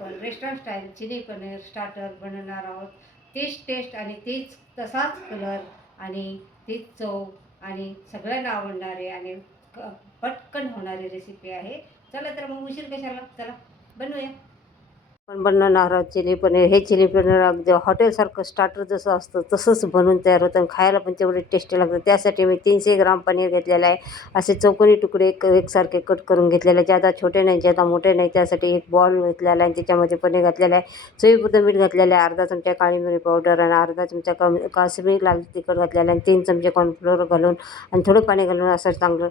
आपण restaurant style chilli paneer starter बनवणार आहोत. तीच टेस्ट आणि तीच तसाच कलर आणि तीच चव आणि सगळ्यांना आवडणारे आणि पटकन होणारी रेसिपी आहे. चला तर मग उशीर कशाला, चला बनवूया. आपण बनवणार आहोत चिली पनीर. हे चिली पनीर अगदी हॉटेलसारखं स्टार्टर जसं असतं तसंच बनवून तयार होतं आणि खायला पण तेवढे टेस्टी लागतं. त्यासाठी मी 300 ग्राम पनीर घेतलेलं आहे. असे चौकोनी तुकडे एकसारखे कट करून घेतलेले आहे. ज्यादा छोटे नाही, ज्यादा मोठे नाही. त्यासाठी एक बॉल घेतलेला आहे आणि त्याच्यामध्ये पनीर घातलेलं आहे. चवीपुरतं मीठ घातलेलं आहे, अर्धा चमचा काळी मिरी पावडर आणि अर्धा चमचा काश्मीरी लाल तिखट घातलेलं आहे आणि 3 चमचे कॉर्नफ्लोअर घालून आणि थोडं पाणी घालून असं चांगलं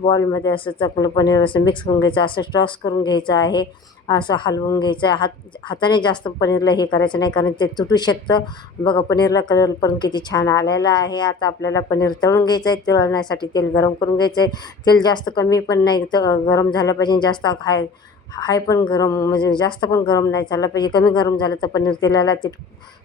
बॉलमध्ये असं चांगलं पनीर असं मिक्स करून घ्यायचं. असं टॉस करून घ्यायचं आहे. असं हलवून घ्यायचं आहे. हाताने जास्त पनीरला हे करायचं नाही, कारण ते तुटू शकतं. बघा पनीरला कलर पण किती छान आलेला आहे. आता आपल्याला पनीर तळून घ्यायचं आहे. तळण्यासाठी तेल गरम करून घ्यायचं आहे. तेल जास्त कमी पण नाही गरम झालं पाहिजे, जास्त हाय हाय पण गरम म्हणजे जास्त पण गरम नाही झालं पाहिजे. कमी गरम झालं तर पनीर तेलाला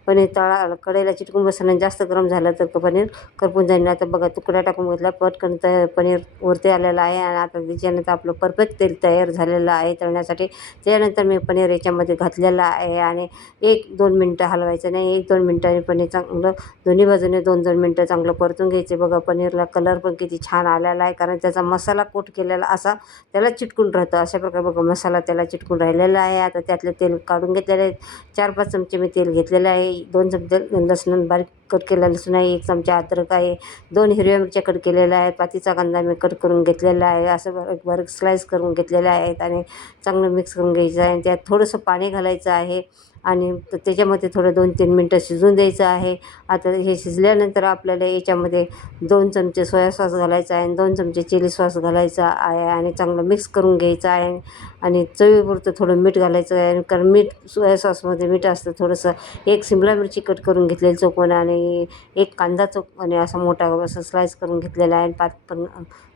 पनीर कढईला चिटकून बसणं आणि जास्त गरम झालं तर पनीर करपून जाईल. आता बघा तुकडा टाकून घेतला, पटकन पनीर वरती आलेलं आहे आणि आता त्याच्यानंतर आपलं परफेक्ट तेल तयार झालेलं आहे तळण्यासाठी. त्यानंतर मी पनीर याच्यामध्ये घातलेलं आहे आणि 1-2 मिनटं हलवायचं नाही. 1-2 मिनटांनी पनीर चांगलं दोन्ही बाजूने 2-2 मिनटं चांगलं परतून घ्यायचे. बघा पनीरला कलर पण किती छान आलेला आहे, कारण त्याचा मसाला कोट केलेला असा त्याला चिटकून राहतं. अशा प्रकारे बघा मसाला त्याला चिटकून राहिलेला आहे. आता त्यातलं तेल काढून घेतलेलं आहे. 4-5 चमचे मी तेल घेतलेलं आहे. 2 चमचे लसूण बारीक कट केलेला लसूण आहे. 1 चमचा अद्रक आहे. 2 हिरव्या मिरच्या कट केलेल्या आहेत. पातीचा कांदा मी कट करून घेतलेला आहे. असं बारीक बारीक स्लाईस करून घेतलेल्या आहेत आणि चांगलं मिक्स करून घ्यायचं आहे. त्यात थोडंसं पाणी घालायचं आहे आणि त्याच्यामध्ये थोडं 2-3 मिनटं शिजवून द्यायचं आहे. आता हे शिजल्यानंतर आपल्याला याच्यामध्ये 2 चमचे सोया सॉस घालायचा आहे आणि 2 चमचे चिली सॉस घालायचा आहे आणि चांगलं मिक्स करून घ्यायचं आहे आणि चवीपुरतं थोडं मीठ घालायचं आहे, कारण सोया सॉसमध्ये मीठ असतं थोडंसं. 1 शिमला मिरची कट करून घेतलेली चौकोन आणि 1 कांदा आणि असा मोठा असं स्लाईस करून घेतलेला आहे.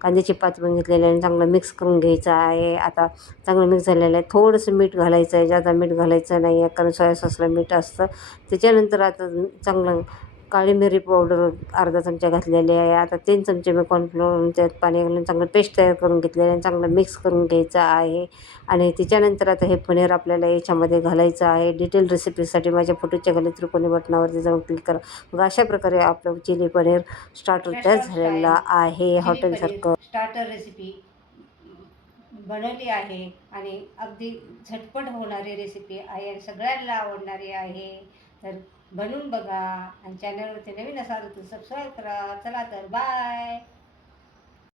कांद्याची पात पण घेतलेली आहे आणि चांगलं मिक्स करून घ्यायचं आहे. आता चांगलं मिक्स झालेलं आहे. थोडंसं मीठ घालायचं आहे, जादा मीठ घालायचं नाही आहे, कारण सोया सॉसला मीठ असतं. त्याच्यानंतर आता चांगलं काळी मिरी पावडर अर्धा चमचा घातलेली आहे. आता 3 चमचे मी कॉर्नफ्लोअर त्यात पाणी घालून चांगलं पेस्ट तयार करून घेतलेलं आहे. चांगलं मिक्स करून घ्यायचं आहे आणि त्याच्यानंतर आता हे पनीर आपल्याला याच्यामध्ये घालायचं आहे. डिटेल रेसिपीसाठी माझ्या फोटोच्या खाली त्रिकोणी बटनावरती जाऊन क्लिक करा. मग अशा प्रकारे आपलं चिली पनीर स्टार्टर तयार झालेलं आहे. हॉटेलसारखं स्टार्टर रेसिपी बनवली आहे आणि अगदी झटपट होणारी रेसिपी आहे आणि सगळ्यांना आवडणारी आहे. तर बनवून बघा आणि चॅनलवरती नवीन असाल तर सबस्क्राईब करा. चला तर बाय.